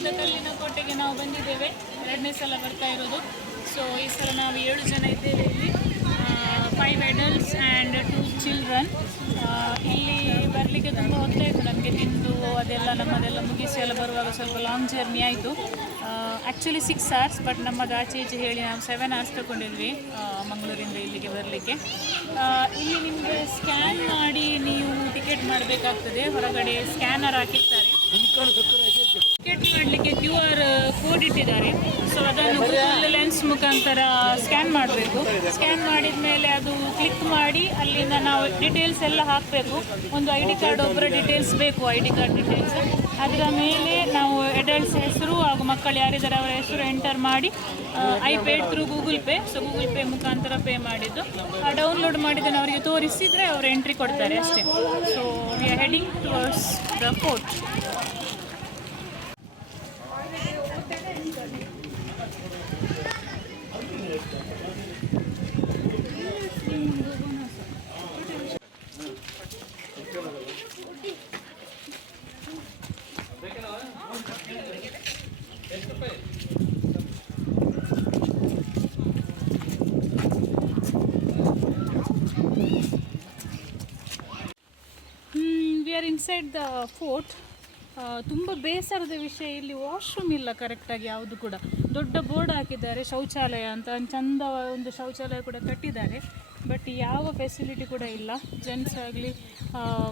ಶಿವಮೊಗ್ಗದ ಕಲ್ಲಿನ ಕೋಟೆಗೆ ನಾವು ಬಂದಿದ್ದೇವೆ. ಎರಡನೇ ಸಲ ಬರ್ತಾ ಇರೋದು. ಸೊ ಈ ಸಲ ನಾವು ಏಳು ಜನ ಇದ್ದೇವೆ ಇಲ್ಲಿ. Five adults and two children ಇಲ್ಲಿ ಬರಲಿಕ್ಕೆ ತುಂಬ ಹೊತ್ತಾಯಿತು ನಮಗೆ ತಿಂದು, ಅದೆಲ್ಲ ನಮ್ಮದೆಲ್ಲ ಮುಗಿಸಿ ಎಲ್ಲ ಬರುವಾಗ ಸ್ವಲ್ಪ ಲಾಂಗ್ ಜರ್ನಿ ಆಯಿತು. ಆ್ಯಕ್ಚುಲಿ ಸಿಕ್ಸ್ ಅವರ್ಸ್ ಬಟ್ ನಮ್ಮದು ಆಚೆ ಈಚೆ ಹೇಳಿ ನಾವು ಸೆವೆನ್ ಅವರ್ಸ್ ತಗೊಂಡಿದ್ವಿ ಮಂಗಳೂರಿಂದ ಇಲ್ಲಿಗೆ ಬರಲಿಕ್ಕೆ. ಇಲ್ಲಿ ನಿಮಗೆ ಸ್ಕ್ಯಾನ್ ಮಾಡಿ ನೀವು ಟಿಕೆಟ್ ಮಾಡಬೇಕಾಗ್ತದೆ. ಹೊರಗಡೆ ಸ್ಕ್ಯಾನರ್ ಹಾಕಿರ್ತಾರೆ. ಟಿಕೆಟ್ ಮಾಡಲಿಕ್ಕೆ ಕ್ಯೂ ಆರ್ ಕೋಡ್ ಇಟ್ಟಿದ್ದಾರೆ. ಸೊ ಅದನ್ನು ಲೆನ್ಸ್ ಮುಖಾಂತರ ಸ್ಕ್ಯಾನ್ ಮಾಡಬೇಕು. ಸ್ಕ್ಯಾನ್ ಮಾಡಿದ ಮೇಲೆ ಅದು ಕ್ಲಿಕ್ ಮಾಡಿ, ಅಲ್ಲಿಂದ ನಾವು ಡೀಟೇಲ್ಸ್ ಎಲ್ಲ ಹಾಕಬೇಕು. ಒಂದು ಐ ಡಿ ಕಾರ್ಡ್ ಒಬ್ಬರ ಡೀಟೇಲ್ಸ್ ಬೇಕು ಐ ಡಿ ಕಾರ್ಡ್ ಡೀಟೇಲ್ಸ್ ಅದರ ಮೇಲೆ ನಾವು ಅಡಲ್ಟ್ಸ್ ಹೆಸರು ಹಾಗೂ ಮಕ್ಕಳು ಯಾರಿದ್ದಾರೆ ಅವರ ಹೆಸರು ಎಂಟರ್ ಮಾಡಿ I paid through Google Pay so Google Pay ಮುಖಾಂತರ ಪೇ ಮಾಡಿದ್ದು. ಡೌನ್ಲೋಡ್ ಮಾಡಿದ್ದನ್ನು ಅವರಿಗೆ ತೋರಿಸಿದರೆ ಅವರು ಎಂಟ್ರಿ ಕೊಡ್ತಾರೆ ಅಷ್ಟೇ. So we are heading towards the fort we are inside the fort ತುಂಬ ಬೇಸರದ ವಿಷಯ, ಇಲ್ಲಿ ವಾಶ್ರೂಮ್ ಇಲ್ಲ ಕರೆಕ್ಟಾಗಿ ಯಾವುದು ಕೂಡ. ದೊಡ್ಡ ಬೋರ್ಡ್ ಹಾಕಿದ್ದಾರೆ, ಶೌಚಾಲಯ ಅಂತ. ಚಂದ ಒಂದು ಶೌಚಾಲಯ ಕೂಡ ಕಟ್ಟಿದ್ದಾರೆ. ಬಟ್ ಯಾವ ಫೆಸಿಲಿಟಿ ಕೂಡ ಇಲ್ಲ. ಜೆಂಟ್ಸ್ ಆಗಲಿ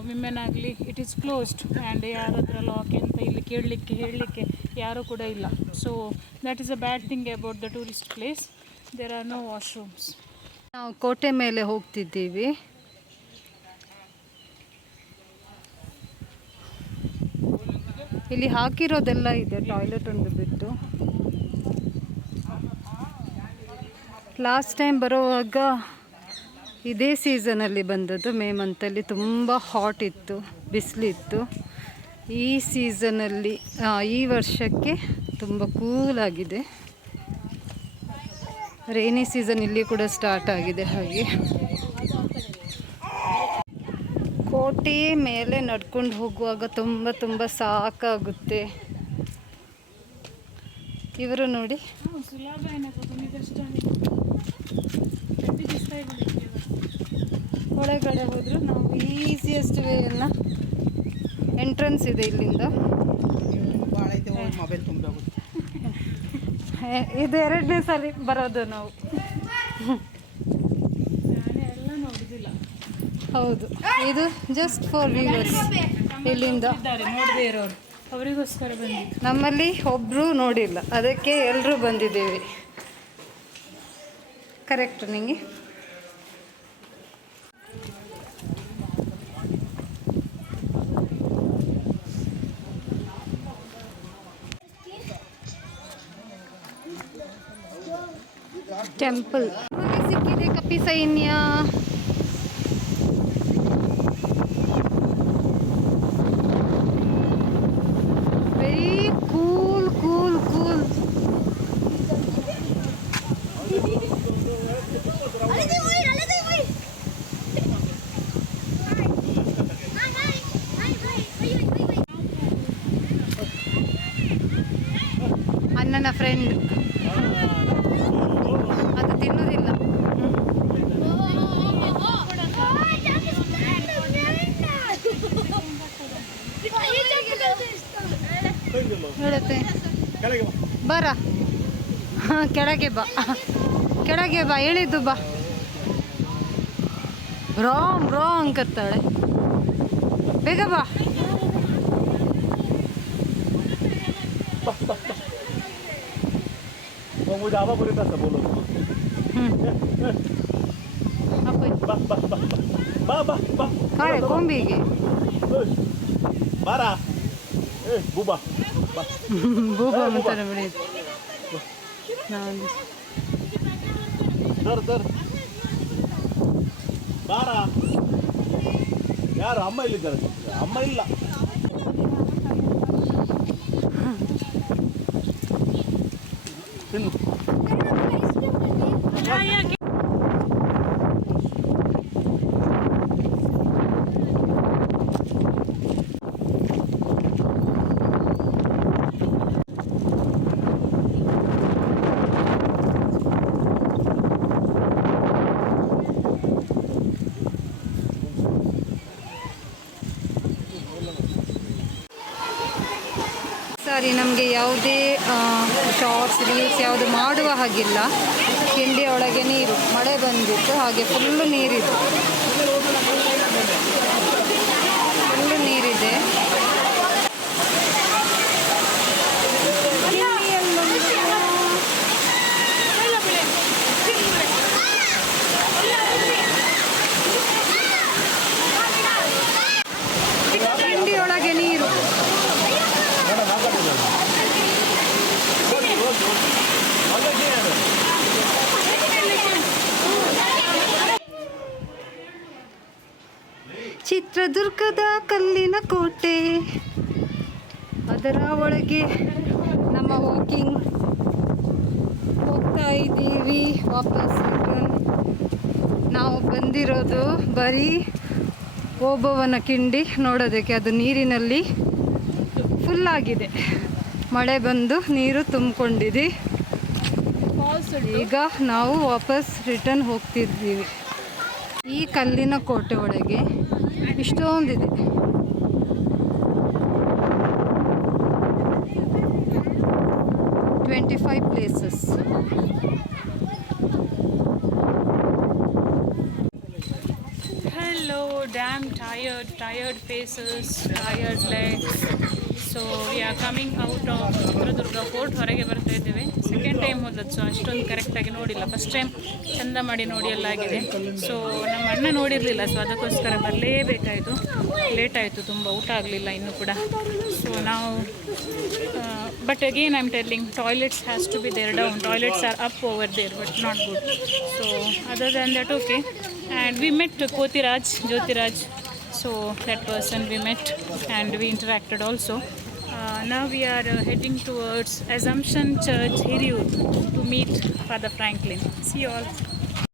ವಿಮೆನ್ ಆಗಲಿ ಇಟ್ ಈಸ್ ಕ್ಲೋಸ್ಡ್ ಆ್ಯಂಡ್ ಯಾರ ಲಾಕ್ ಅಂತ ಇಲ್ಲಿ ಕೇಳಲಿಕ್ಕೆ, ಹೇಳಲಿಕ್ಕೆ ಯಾರೂ ಕೂಡ ಇಲ್ಲ. So that is a bad thing about the tourist place there are no washrooms ನಾವು ಕೋಟೆ ಮೇಲೆ ಹೋಗ್ತಿದ್ದೀವಿ. ಇಲ್ಲಿ ಹಾಕಿರೋದೆಲ್ಲ ಇದೆ ಟಾಯ್ಲೆಟ್ ಒಂದು ಬಿಟ್ಟು. ಲಾಸ್ಟ್ ಟೈಮ್ ಬರೋವಾಗ ಇದೇ ಸೀಸನಲ್ಲಿ ಬಂದದ್ದು ಮೇ ಮಂತಲ್ಲಿ ತುಂಬ ಹಾಟ್ ಇತ್ತು, ಬಿಸಿಲಿತ್ತು. ಈ ಸೀಸನಲ್ಲಿ ಈ ವರ್ಷಕ್ಕೆ ತುಂಬ ಕೂಲಾಗಿದೆ ರೈನಿ ಸೀಸನ್ ಇಲ್ಲಿ ಕೂಡ ಸ್ಟಾರ್ಟ್ ಆಗಿದೆ ಹಾಗೆ. ಕೋಟಿ ಮೇಲೆ ನಡ್ಕೊಂಡು ಹೋಗುವಾಗ ತುಂಬ ತುಂಬ ಸಾಕಾಗುತ್ತೆ. ಇವರು ನೋಡಿ. ಒಳಗಡೆ ಹೋದರೂ ನಾವು ಈಸಿಯೆಸ್ಟ್ ಎಲ್ಲ ಎಂಟ್ರೆನ್ಸ್ ಇದೆ ಇಲ್ಲಿಂದ. ಇದು ಎರಡನೇ ಸಾರಿ ಬರೋದು ನಾವು. ಹೌದು. ಇದು ಜಸ್ಟ್ ಫಾರ್ ವ್ಯೂವರ್ಸ್ ಇಲ್ಲಿಂದ. ಇದ್ದಾರೆ ನೋಡದೇ ಇರೋರು. ಅವರಿಗೋಸ್ಕರ ಬಂದಿದ್ದು. ನಮ್ಮಲ್ಲಿ ಒಬ್ಬರು ನೋಡಿಲ್ಲ. ಅದಕ್ಕೆ ಎಲ್ಲರೂ ಬಂದಿದ್ದೀವಿ. ಕರೆಕ್ಟ್ ನಿಮಗೆ ಟೆಂಪಲ್ ಸಿಕ್ಕಿದೆ ಕಪಿ ಸೈನ್ಯ ಫ್ರೆಂಡ್ ಅದು ತಿನ್ನೋದಿಲ್ಲ. ಬರ. ಕೆಳಗೆ ಬಾ. ಕೆಳಗೆ ಬಾ ಹೇಳಿದ್ದು ಬಾ. ರಾಂಗ್ ರಾಂಗ್ ಕತ್ತಾಳೆ ಬೇಗ ಬಾ. मुझे आवा बोले था सब बोलो ಅಪ್ಪ बा बा बा बा बा बा ಕಾಳೆ ಕೊಂಬಿಗೆ बारा ए बुबा बा ಬೂಬ ಅಂತಾರೆ ಬಿಡಿ ನಾನು ದರ್ ದರ್ ಬಾರ ಯಾರು ಅಮ್ಮ ಇಲ್ಲಿದ್ದಾರೆ ಅಮ್ಮ ಇಲ್ಲ ತಿನ್ನು ನಮಗೆ ಯಾವುದೇ ಶಾರ್ಟ್ಸ್ ರೀಲ್ಸ್ ಯಾವುದು ಮಾಡುವ ಹಾಗಿಲ್ಲ. ಕಿಂಡಿ ಒಳಗೆ ನೀರು ಮಳೆ ಬಂದಿತ್ತು, ಹಾಗೆ ಫುಲ್ಲು ನೀರಿದೆ ಫುಲ್ಲು ನೀರಿದೆ ಕಿಂಡಿ ಒಳಗೆ ನೀರು ಚಿತ್ರದುರ್ಗದ ಕಲ್ಲಿನ ಕೋಟೆ. ಅದರ ಒಳಗೆ ನಮ್ಮ ವಾಕಿಂಗ್ ಹೋಗ್ತಾ ಇದ್ದೀವಿ. ವಾಪಸ್ ನಾವು ಬಂದಿರೋದು ಬರೀ ಓಬವನ ಕಿಂಡಿ ನೋಡೋದಕ್ಕೆ. ಅದು ನೀರಿನಲ್ಲಿ ಫುಲ್ ಆಗಿದೆ. ಮಳೆ ಬಂದು ನೀರು ತುಂಬಿಕೊಂಡಿದೆ. ಈಗ ನಾವು ವಾಪಸ್ ರಿಟರ್ನ್ ಹೋಗ್ತಿದ್ದೀವಿ. ಈ ಕಲ್ಲಿನ ಕೋಟೆ ಒಳಗೆ ಇಷ್ಟೊಂದಿದೆ twenty five places Hello, damn tired, tired faces, tired legs. So are coming out of Chitradurga fort ಹೊರಗೆ ಬರ್ತಾ ಇದ್ದೇವೆ. ಸೆಕೆಂಡ್ ಟೈಮ್ ಹೋದದ್ದು ಸೊ ಅಷ್ಟೊಂದು ಕರೆಕ್ಟಾಗಿ ನೋಡಿಲ್ಲ. ಫಸ್ಟ್ ಟೈಮ್ ಚಂದ ಮಾಡಿ ನೋಡಿ ಎಲ್ಲ ಆಗಿದೆ. ಸೊ ನಮ್ಮ ಅಣ್ಣ ನೋಡಿರಲಿಲ್ಲ ಸೊ ಅದಕ್ಕೋಸ್ಕರ ಬರಲೇಬೇಕಾಯಿತು. ಲೇಟ್ ಆಯಿತು, ತುಂಬ ಊಟ ಆಗಲಿಲ್ಲ ಇನ್ನೂ ಕೂಡ. ಸೊ ನಾವು but again I am telling toilets has to be there down toilets are up over there but not good so other than that okay and we met Kotiraj Jyotiraj so that person we met and we interacted also. Uh, now we are uh, heading towards assumption church hiriyur to meet father franklin. See you all